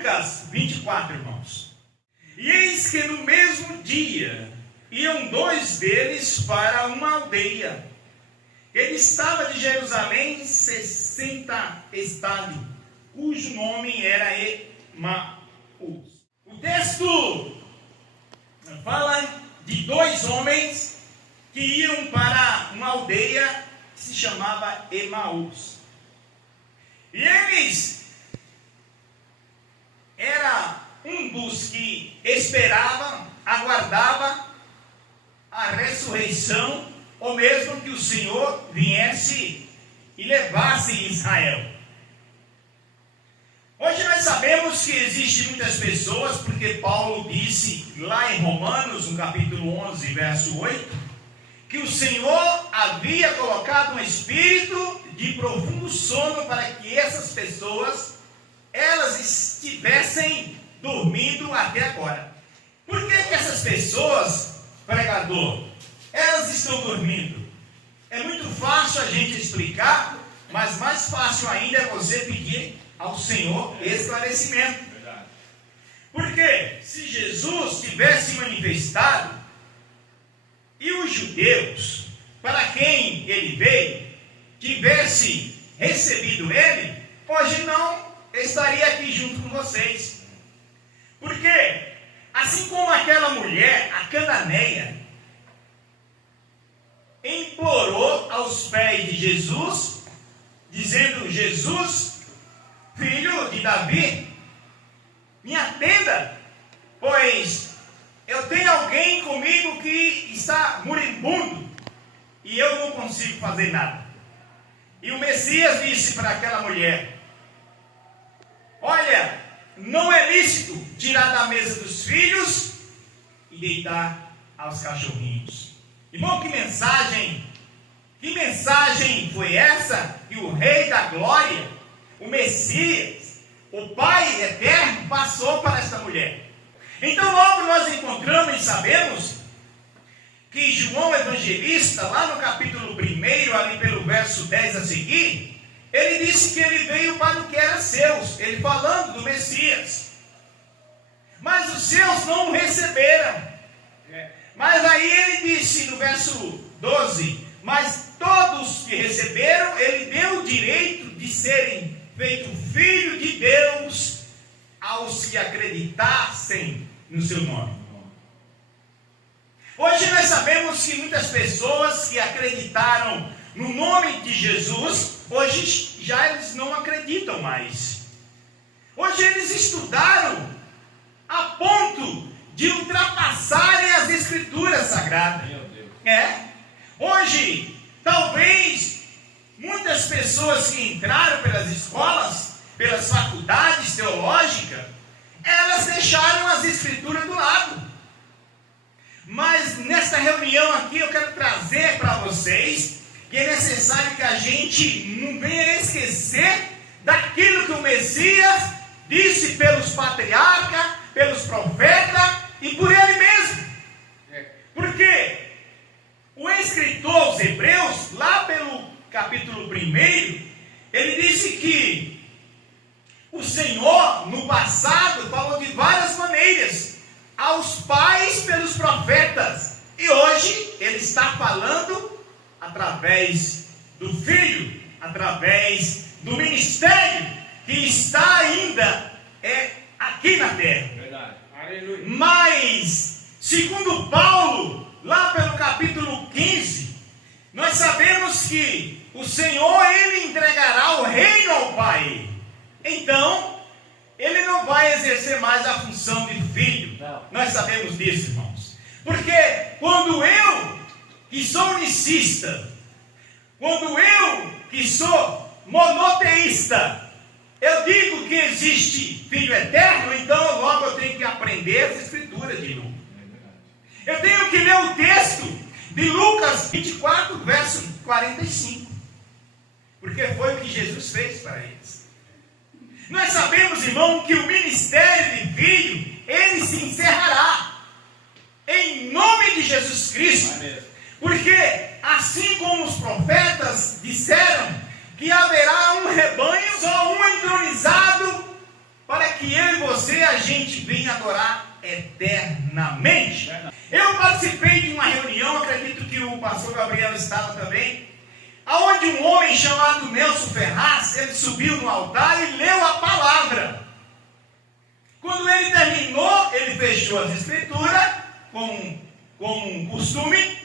Lucas 24, irmãos. E eis que no mesmo dia iam dois deles para uma aldeia. Ele estava de Jerusalém 60 estádios, cujo nome era Emaús. O texto fala de dois homens que iam para uma aldeia que se chamava Emaús. E eles era um dos que esperava, aguardava a ressurreição, ou mesmo que o Senhor viesse e levasse Israel. Hoje nós sabemos que existem muitas pessoas, porque Paulo disse lá em Romanos, no capítulo 11, verso 8, que o Senhor havia colocado um espírito de profundo sono para que essas pessoas, elas estivessem dormindo até agora. Por que essas pessoas, pregador, elas estão dormindo? É muito fácil a gente explicar, mas mais fácil ainda é você pedir ao Senhor esclarecimento. Porque se Jesus tivesse manifestado e os judeus, para quem ele veio, tivesse recebido ele, hoje não estaria aqui junto com vocês. Porque assim como aquela mulher, a cananeia, implorou aos pés de Jesus, dizendo: Jesus, filho de Davi, me atenda, pois eu tenho alguém comigo que está moribundo e eu não consigo fazer nada. E o Messias disse para aquela mulher: olha, não é lícito tirar da mesa dos filhos e deitar aos cachorrinhos. Irmão, que mensagem foi essa que o Rei da Glória, o Messias, o Pai Eterno, passou para esta mulher? Então logo nós encontramos e sabemos que João Evangelista, lá no capítulo 1, ali pelo verso 10 a seguir, ele disse que ele veio para o que era seus, ele falando do Messias. Mas os seus não o receberam. Mas aí ele disse no verso 12: mas todos que receberam, ele deu o direito de serem feitos filho de Deus aos que acreditassem no seu nome. Hoje nós sabemos que muitas pessoas que acreditaram no nome de Jesus, hoje já eles não acreditam mais. Hoje eles estudaram a ponto de ultrapassarem as escrituras sagradas. Hoje, talvez, muitas pessoas que entraram pelas escolas, pelas faculdades teológicas, elas deixaram as escrituras do lado. Mas nesta reunião aqui eu quero trazer para vocês que é necessário que a gente não venha esquecer daquilo que o Messias disse pelos patriarcas, pelos profetas e por ele mesmo. Porque o escritor aos Hebreus, lá pelo capítulo 1, ele disse que o Senhor no passado falou de várias maneiras aos pais pelos profetas, e hoje ele está falando através do Filho, através do ministério que está ainda aqui na terra. Verdade. Aleluia. Mas, segundo Paulo, lá pelo capítulo 15, nós sabemos que o Senhor, ele entregará o reino ao Pai. Então, ele não vai exercer mais a função de filho. Não. Nós sabemos disso, irmãos. Porque quando eu, que sou unicista, quando eu, que sou monoteísta, eu digo que existe Filho Eterno, então logo eu tenho que aprender as escrituras de novo. Eu tenho que ler o texto de Lucas 24, verso 45. Porque foi o que Jesus fez para eles. Nós sabemos, irmão, que o ministério de Filho, ele se encerrará em nome de Jesus Cristo. Porque assim como os profetas disseram que haverá um rebanho, só um entronizado, para que eu e você você, a gente vem adorar eternamente. Eu participei de uma reunião, acredito que o pastor Gabriel estava também, onde um homem chamado Nelson Ferraz, ele subiu no altar e leu a palavra. Quando ele terminou, ele fechou as escrituras, com um costume,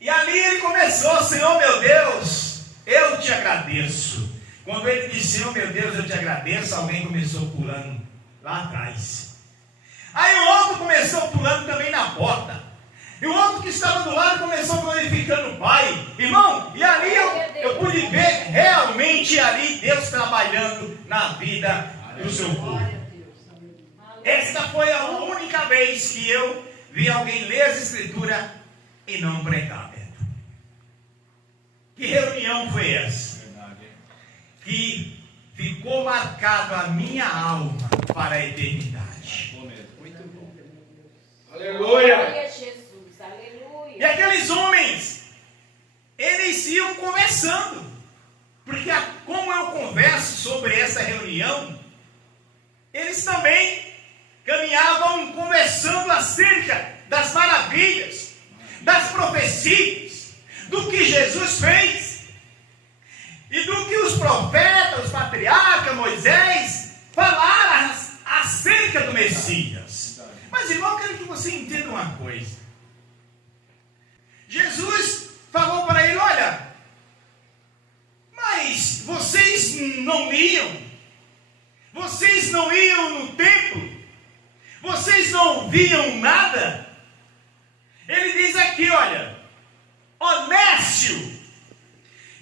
e ali ele começou: Senhor meu Deus, eu te agradeço. Quando ele disse, Senhor meu Deus, eu te agradeço, alguém começou pulando lá atrás. Aí o outro começou pulando também na porta. E o outro que estava do lado começou glorificando o Pai. Irmão, e ali eu pude ver realmente ali Deus trabalhando na vida do seu povo. Esta foi a única vez que eu vi alguém ler as escrituras e não pregar. Que reunião foi essa? Que ficou marcado a minha alma para a eternidade. Muito bom. Aleluia. Glória a Jesus. Aleluia. E aqueles homens, eles iam conversando. Porque como eu converso sobre essa reunião, eles também caminhavam conversando acerca das maravilhas, das profecias, do que Jesus fez e do que os profetas, os patriarcas, Moisés falaram acerca do Messias. Mas, irmão, eu quero que você entenda uma coisa. Jesus falou para ele: olha, mas vocês não iam, vocês não iam no templo, vocês não ouviam nada. Ele diz aqui, olha, honesto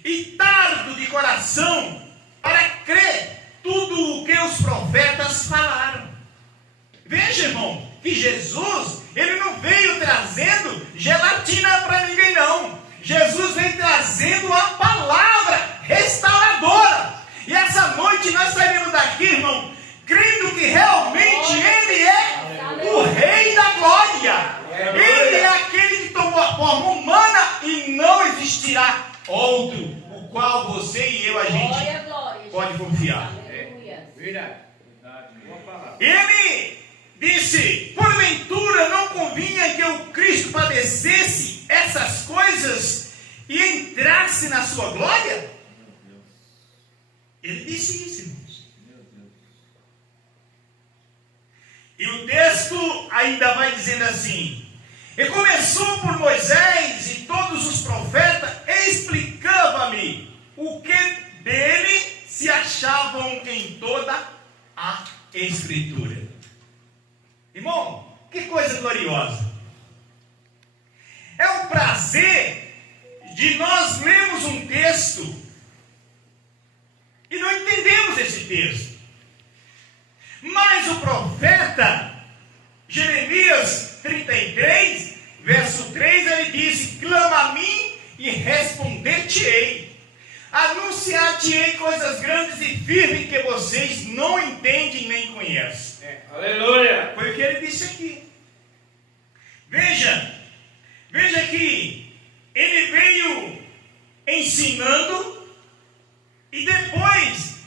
e tardo de coração para crer tudo o que os profetas falaram. Veja, irmão, que Jesus, ele não veio trazendo gelatina para ninguém, não. Jesus veio trazendo a palavra restauradora. E essa noite nós saímos daqui, irmão, crendo que realmente Ele é o Rei da Glória. Ele é aquele que tomou a forma humana e não existirá outro, o qual você e eu, a gente pode confiar. Verdade. Boa palavra. Ele disse: porventura não convinha que o Cristo padecesse essas coisas e entrasse na sua glória? Ele disse isso, irmãos. E o texto ainda vai dizendo assim: e começou por Moisés e todos os profetas, explicava-me o que dele se achavam em toda a Escritura. Irmão, que coisa gloriosa! É o prazer de nós lermos um texto e não entendemos esse texto. Mas o profeta Jeremias 33, verso 3, ele diz: clama a mim e responder-te-ei. Anunciar-te-ei coisas grandes e firmes que vocês não entendem nem conhecem. Aleluia. Foi o que ele disse aqui. Veja que ele veio ensinando e depois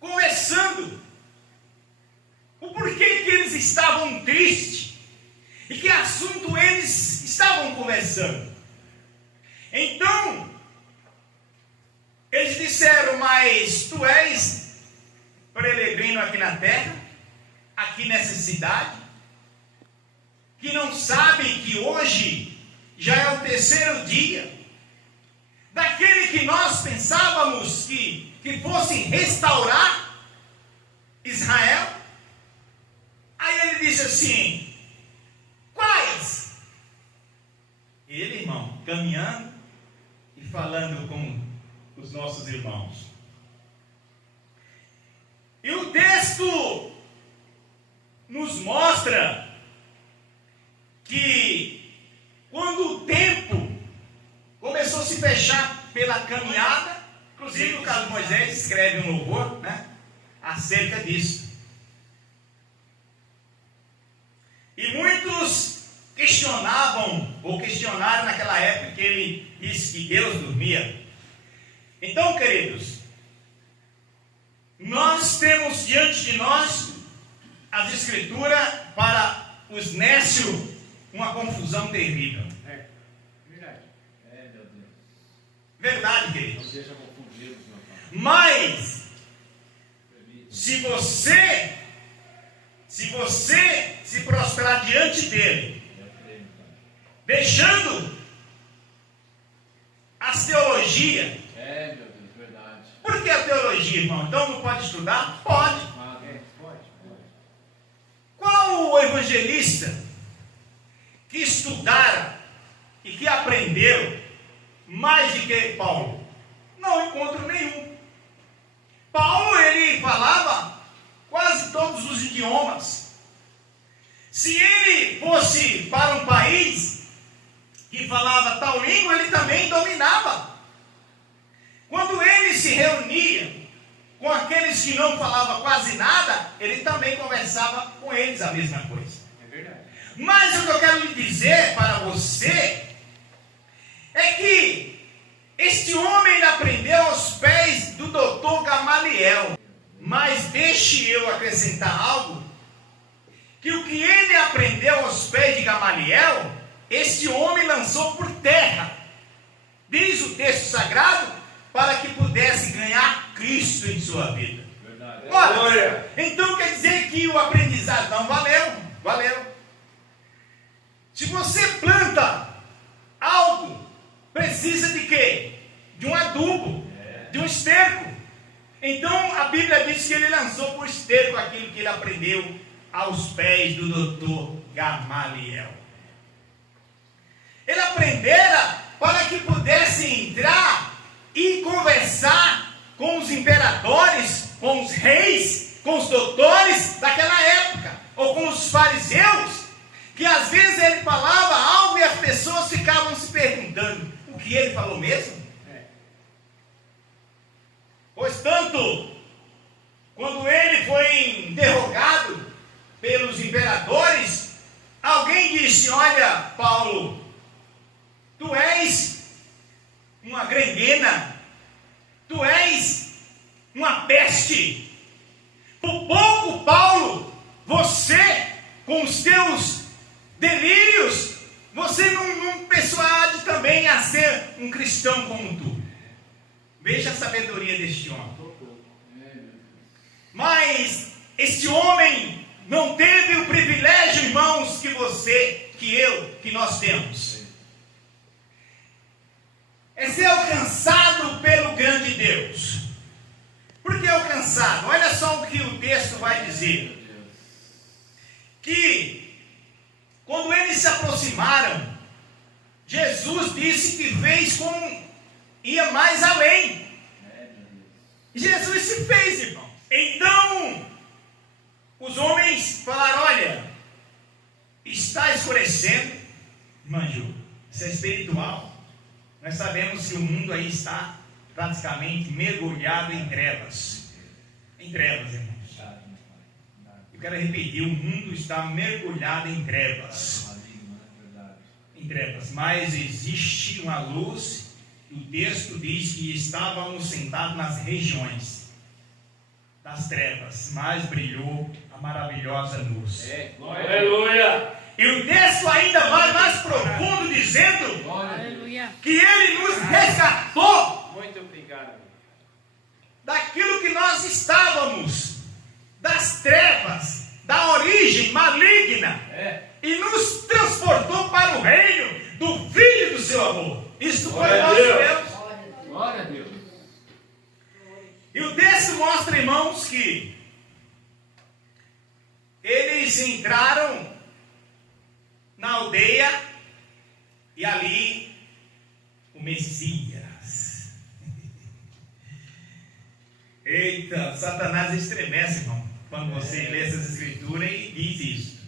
conversando o porquê que eles estavam tristes e que assunto eles estavam conversando. Então, eles disseram: mas tu és peregrino aqui na terra, aqui nessa cidade, que não sabe que hoje já é o terceiro dia daquele que nós pensávamos que fosse restaurar Israel? Aí ele disse assim: quais? Ele, irmão, caminhando e falando com os nossos irmãos. E o texto nos mostra que quando o tempo começou a se fechar pela caminhada, inclusive o Carlos Moisés escreve um louvor, né, acerca disso. E muitos questionavam, ou questionaram naquela época que ele disse que Deus dormia. Então, queridos, nós temos diante de nós as escrituras para os nécios uma confusão terrível. Verdade. Meu Deus. Verdade, queridos. Não deixa confundir-nos, meu Pai. Mas se você se prostrar diante dele, deixando as teologias. Meu Deus, verdade. Por que a teologia, irmão? Então não pode estudar? Pode. Pode. Qual o evangelista que estudara e que aprendeu mais do que Paulo? Não encontro nenhum. Paulo, ele falava quase todos os idiomas. Se ele fosse para um país que falava tal língua, ele também dominava. Quando ele se reunia com aqueles que não falavam quase nada, ele também conversava com eles a mesma coisa. É verdade. Mas o que eu quero lhe dizer para você é que este homem aprendeu aos pés do doutor Gamaliel. Mas deixe eu acrescentar algo, que o que ele aprendeu aos pés de Gamaliel, este homem lançou por terra. Diz o texto sagrado, para que pudesse ganhar Cristo em sua vida. Verdade. Ora, então quer dizer que o aprendizado não valeu. Se você planta algo, precisa de quê? De um adubo, de um esterco. Então a Bíblia diz que ele lançou por esterco aquilo que ele aprendeu aos pés do doutor Gamaliel. Ele aprendera para que pudesse entrar e conversar com os imperadores, com os reis, com os doutores daquela época, ou com os fariseus, que às vezes ele falava algo e as pessoas ficavam se perguntando, o que ele falou mesmo? Pois tanto, quando ele foi interrogado pelos imperadores, alguém disse, olha, Paulo, tu és uma grenguena, tu és uma peste. Por pouco, Paulo, você, com os teus delírios, você não persuade também a ser um cristão como tu. Veja a sabedoria deste homem. Mas este homem não teve o privilégio, irmãos, que você, que eu, que nós temos. É ser alcançado pelo grande Deus. Por que alcançado? Olha só o que o texto vai dizer. Que quando eles se aproximaram, Jesus disse que fez com... ia mais além. Jesus se fez, irmão. Então, os homens falaram, olha, está escurecendo. Irmã Ju, isso é espiritual. Nós sabemos que o mundo aí está praticamente mergulhado em trevas. Em trevas, irmãos. Eu quero repetir, o mundo está mergulhado em trevas. Em trevas. Mas existe uma luz. O texto diz que estávamos sentados nas regiões das trevas, mas brilhou a maravilhosa luz. Aleluia. E o texto ainda vai mais profundo, dizendo que ele nos resgatou. Muito obrigado. Daquilo que nós estávamos, das trevas, da origem maligna, e nos transportou para o reino do Filho do seu amor. Isso foi nosso Deus. Glória a Deus. E o texto mostra, irmãos, que eles entraram na aldeia e ali o Messias. Eita, Satanás estremece, irmão, quando você lê essas escrituras e diz isso.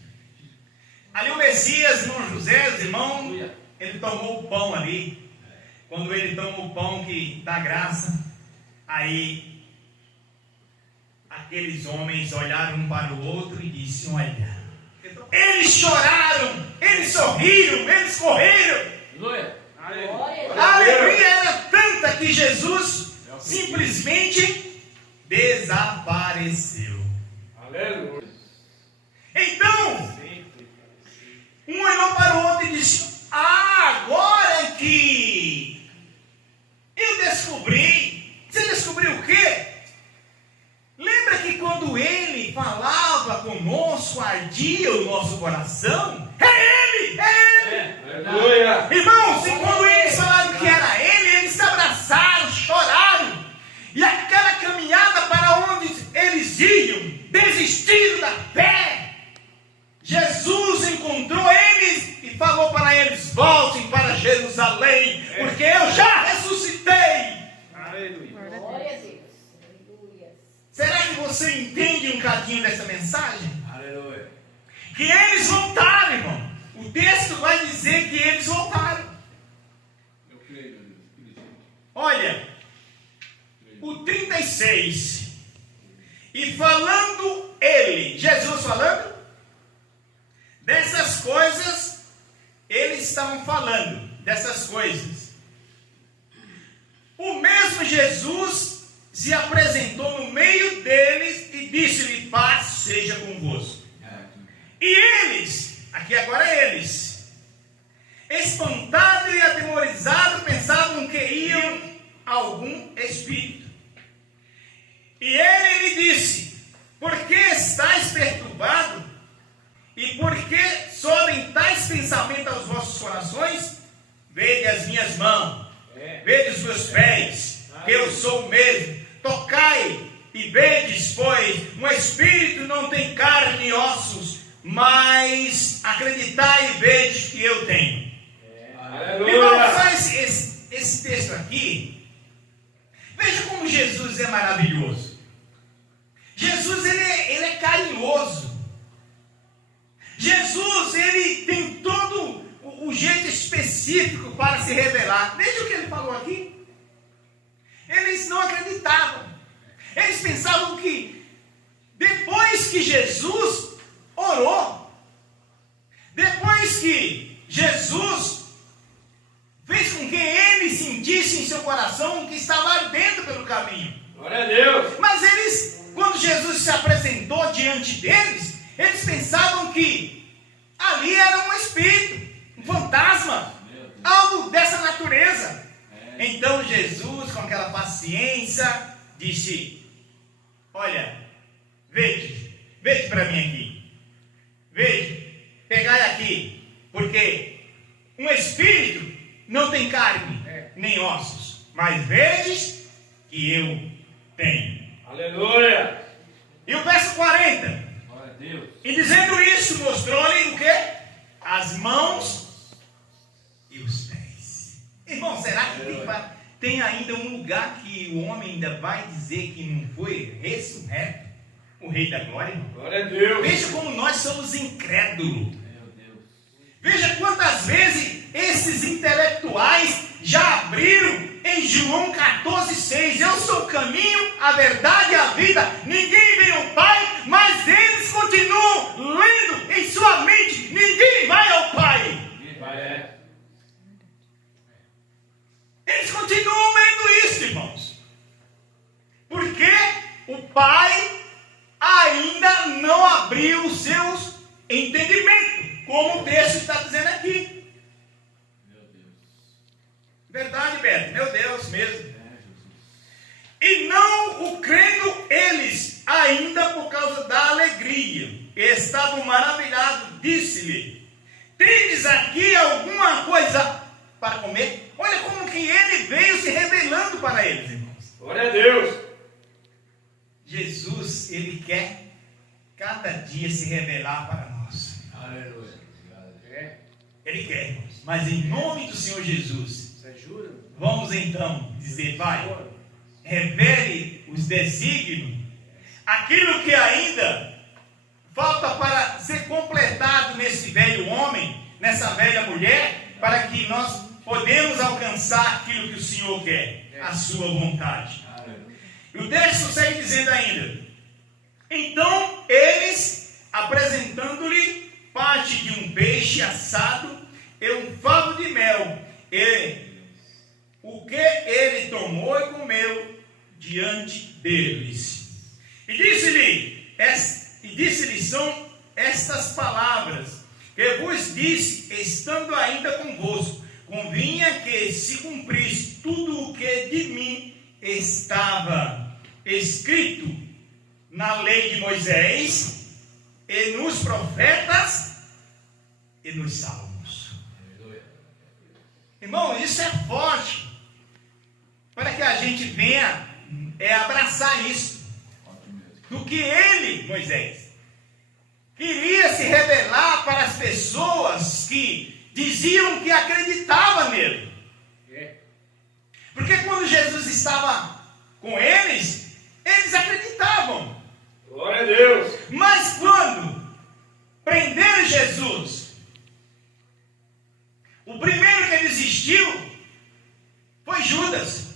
Ali o Messias, irmão José, os irmãos, ele tomou o pão ali. Quando ele toma o pão que dá graça, aí aqueles homens olharam um para o outro e disseram, olha, eles choraram, eles sorriram, eles correram. A alegria era tanta que Jesus simplesmente desapareceu. Aleluia. conosco ardia o nosso coração, é Ele, é Ele. Aleluia. Irmãos, e quando eles falaram que era Ele, eles se abraçaram, choraram. E aquela caminhada para onde eles iam, desistiram da fé. Jesus encontrou eles e falou para eles: voltem para Jerusalém, porque eu já ressuscitei. Aleluia. Glória a Deus. Aleluia. Será que você entende um cadinho dessa mensagem? Aleluia. Que eles voltaram, irmão. O texto vai dizer que eles voltaram. Eu creio, meu Deus. Espírito Santo. Olha, o 36. E falando ele, Jesus falando, dessas coisas, eles estavam falando dessas coisas. O mesmo Jesus se apresentou no meio deles e disse-lhe: paz seja convosco. E eles, aqui agora eles, espantados e atemorizados, pensavam que iam a algum espírito. E ele lhe disse: por que estáis perturbados? E por que sobem tais pensamentos aos vossos corações? Vede as minhas mãos, vede os meus pés, que eu sou o mesmo. Tocai e vedes, pois um espírito não tem carne e ossos, mas acreditai e vedes que eu tenho. Irmão, só esse texto aqui, veja como Jesus é maravilhoso. Jesus, ele é carinhoso. Jesus, ele tem todo o jeito específico para se revelar. Veja o que ele falou aqui. Eles não acreditavam. Eles pensavam que depois que Jesus orou, depois que Jesus fez com que ele sentisse em seu coração que estava ardendo pelo caminho. Glória a Deus. Mas eles, quando Jesus se apresentou diante deles, eles pensavam que ali era um espírito, um fantasma, algo dessa natureza. Então Jesus, com aquela paciência, disse: olha, vede para mim aqui, vede, pegai aqui, porque um espírito não tem carne nem ossos, mas vedes que eu tenho. Aleluia. E o verso 40, Glória a Deus. e dizendo isso, mostrou-lhe o quê? As mãos e os pés. Irmão, será que tem ainda um lugar que o homem ainda vai dizer que não foi ressurreto? O Rei da Glória, irmão? Glória a Deus. Veja como nós somos incrédulos. Meu Deus. Veja quantas vezes esses intelectuais já abriram em João 14,6. Eu sou o caminho, a verdade e a vida. Ninguém vem ao Pai, mas eles continuam lendo em sua mente: ninguém vai ao Pai. Eles continuam lendo isso, irmãos. Porque o Pai ainda não abriu os seus entendimentos, como o texto está dizendo aqui. Meu Deus. Verdade, Beto? Meu Deus mesmo. Jesus. E não o crendo eles, ainda por causa da alegria, estavam maravilhados. Disse-lhe: tendes aqui alguma coisa para comer? Olha como que ele veio se revelando para eles, irmãos. Glória a Deus. Jesus, ele quer cada dia se revelar para nós. Aleluia. Ele quer, irmãos. Mas em nome do Senhor Jesus, Você jura? vamos então dizer: Pai, revele os desígnios, aquilo que ainda falta para ser completado nesse velho homem, nessa velha mulher, para que nós podemos alcançar aquilo que o Senhor quer, a sua vontade. E o texto segue dizendo ainda: então eles, apresentando-lhe parte de um peixe assado e um favo de mel, e o que ele tomou e comeu diante deles. E disse-lhe são estas palavras que vos disse, estando ainda convosco: convinha que se cumprisse tudo o que de mim estava escrito na lei de Moisés, e nos profetas e nos salmos. Irmão, isso é forte, para que a gente venha abraçar isso, do que ele, Moisés, queria se revelar para as pessoas que diziam que acreditavam nele. Porque quando Jesus estava com eles, eles acreditavam. Glória a Deus. Mas quando prenderam Jesus, o primeiro que desistiu foi Judas.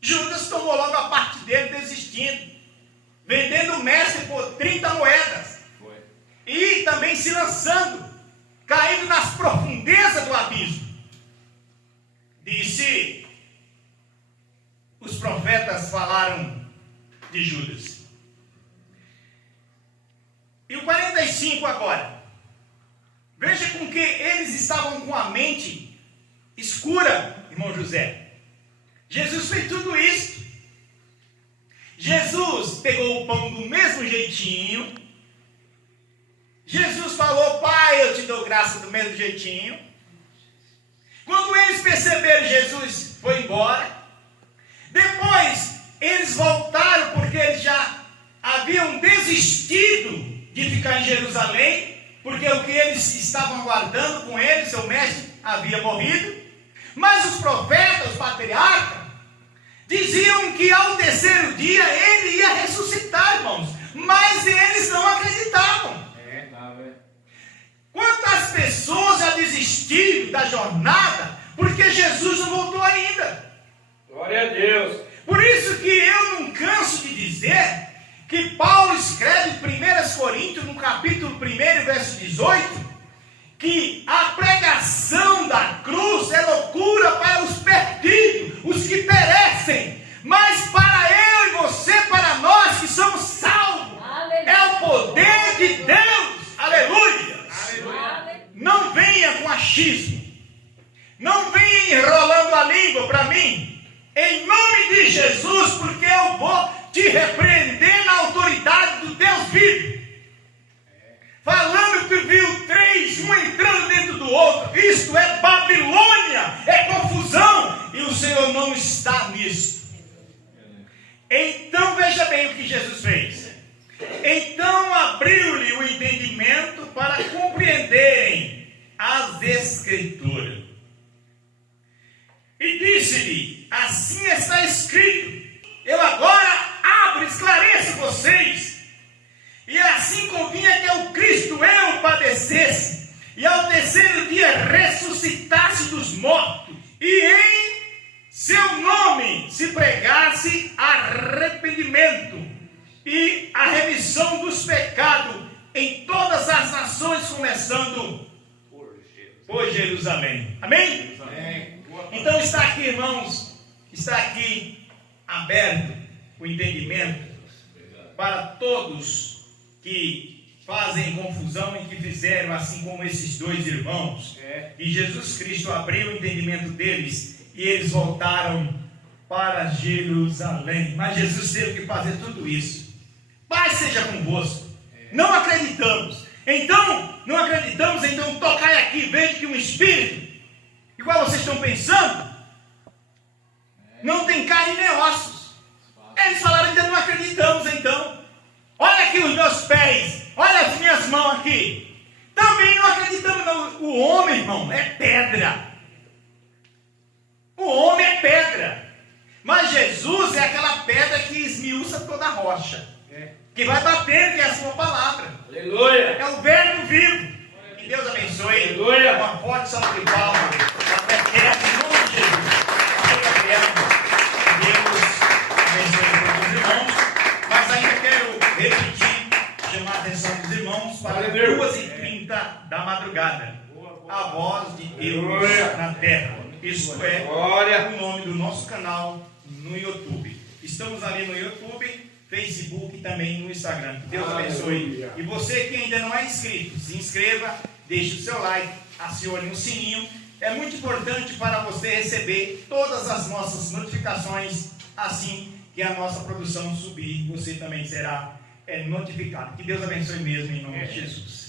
Judas tomou logo a parte dele desistindo, vendendo o mestre por 30 moedas. Foi. E também se lançando, caindo nas profundezas do abismo. Disse: os profetas falaram de Judas. E o 45 agora. Veja com que eles estavam com a mente escura, irmão José. Jesus fez tudo isso. Jesus pegou o pão do mesmo jeitinho. Jesus falou: Pai, eu te dou graça do mesmo jeitinho. Quando eles perceberam, Jesus foi embora. Depois, eles voltaram porque eles já haviam desistido de ficar em Jerusalém, porque o que eles estavam aguardando com ele, seu mestre, havia morrido. Mas os profetas, os patriarcas, diziam que ao terceiro dia ele ia ressuscitar, irmãos. Mas eles não acreditavam. Quantas pessoas já desistiram da jornada porque Jesus não voltou ainda? Glória a Deus. Por isso que eu não canso de dizer que Paulo escreve em 1 Coríntios, no capítulo 1, verso 18, que a pregação da cruz é loucura para os perdidos, os que perecem, mas para eu e você, para nós que somos salvos, é o poder de Deus. Aleluia! Não venha com achismo, não venha enrolando a língua para mim, em nome de Jesus, porque eu vou te repreender na autoridade do Deus vivo. Falando que viu três, um entrando dentro do outro, isto é Babilônia, é confusão, e o Senhor não está nisso. Então veja bem o que Jesus fez. Então abriu-lhe o entendimento para compreenderem as Escrituras. E disse-lhe: assim está escrito, eu agora abro, esclareço vocês. E assim convinha que o Cristo eu padecesse, e ao terceiro dia ressuscitasse dos mortos, e em seu nome se pregasse arrependimento e a remissão dos pecados em todas as nações, começando por Jerusalém. Amém? Amém. Então está aqui, irmãos, está aqui aberto o entendimento para todos que fazem confusão e que fizeram assim como esses dois irmãos. E Jesus Cristo abriu o entendimento deles e eles voltaram para Jerusalém. Mas Jesus teve que fazer tudo isso. Paz seja convosco. Não acreditamos. Então, não acreditamos, então tocai aqui, veja que um espírito, igual vocês estão pensando, não tem carne nem ossos. Eles falaram: ainda não acreditamos, então. Olha aqui os meus pés, olha as minhas mãos aqui. Também não acreditamos, não. O homem, irmão, é pedra. O homem é pedra. Mas Jesus é aquela pedra que esmiuça toda a rocha, que vai batendo, que é a sua palavra. Aleluia. É o verbo vivo. Que Deus abençoe. Aleluia. Uma forte salva de palmas. Até perto, em nome de Jesus. Até perto. Deus abençoe todos os irmãos. Mas ainda quero repetir, chamar a atenção dos irmãos para 2h30 da madrugada. A voz de Deus na terra. Isso é o nome do nosso canal no YouTube. Estamos ali no YouTube, Facebook e também no Instagram. Que Deus abençoe. E você que ainda não é inscrito, se inscreva, deixe o seu like, acione o sininho. É muito importante para você receber todas as nossas notificações. Assim que a nossa produção subir, você também será é notificado. Que Deus abençoe mesmo em nome de Jesus.